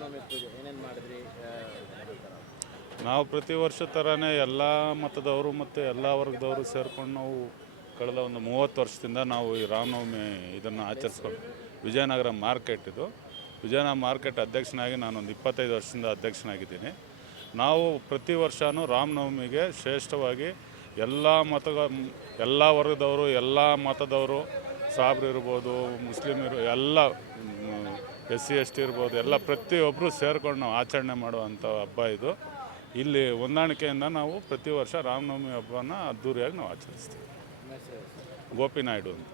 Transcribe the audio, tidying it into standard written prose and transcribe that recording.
ರಾಮನವಮಿ ಪೂಜೆ ಏನೇನು ಮಾಡಿದ್ರಿ? ನಾವು ಪ್ರತಿ ವರ್ಷ ಥರನೇ ಎಲ್ಲ ಮತದವರು ಮತ್ತು ಎಲ್ಲ ವರ್ಗದವರು ಸೇರ್ಕೊಂಡು ನಾವು ಕಳೆದ ಒಂದು 30 ವರ್ಷದಿಂದ ನಾವು ಈ ರಾಮನವಮಿ ಇದನ್ನು ಆಚರಿಸ್ಕೊಂಡು ವಿಜಯನಗರ ಮಾರ್ಕೆಟ್ ಇದು. ವಿಜಯನಗರ ಮಾರ್ಕೆಟ್ ಅಧ್ಯಕ್ಷನಾಗಿ ನಾನೊಂದು 25 ವರ್ಷದಿಂದ ಅಧ್ಯಕ್ಷನಾಗಿದ್ದೀನಿ. ನಾವು ಪ್ರತಿ ವರ್ಷವೂ ರಾಮನವಮಿಗೆ ಶ್ರೇಷ್ಠವಾಗಿ ಎಲ್ಲ ವರ್ಗದವರು, ಎಲ್ಲ ಮತದವರು, ಸಾಬ್ರು ಇರ್ಬೋದು, ಮುಸ್ಲಿಮರು ಎಲ್ಲ SC ST ಇರ್ಬೋದು, ಎಲ್ಲ ಪ್ರತಿಯೊಬ್ಬರು ಸೇರ್ಕೊಂಡು ನಾವು ಆಚರಣೆ ಮಾಡುವಂಥ ಹಬ್ಬ ಇದು. ಇಲ್ಲಿ ಹೊಂದಾಣಿಕೆಯಿಂದ ನಾವು ಪ್ರತಿ ವರ್ಷ ರಾಮನವಮಿ ಹಬ್ಬನ ಅದ್ಧೂರಿಯಾಗಿ ನಾವು ಆಚರಿಸ್ತೀವಿ. ಗೋಪಿ ನಾಯ್ಡು ಅಂತ.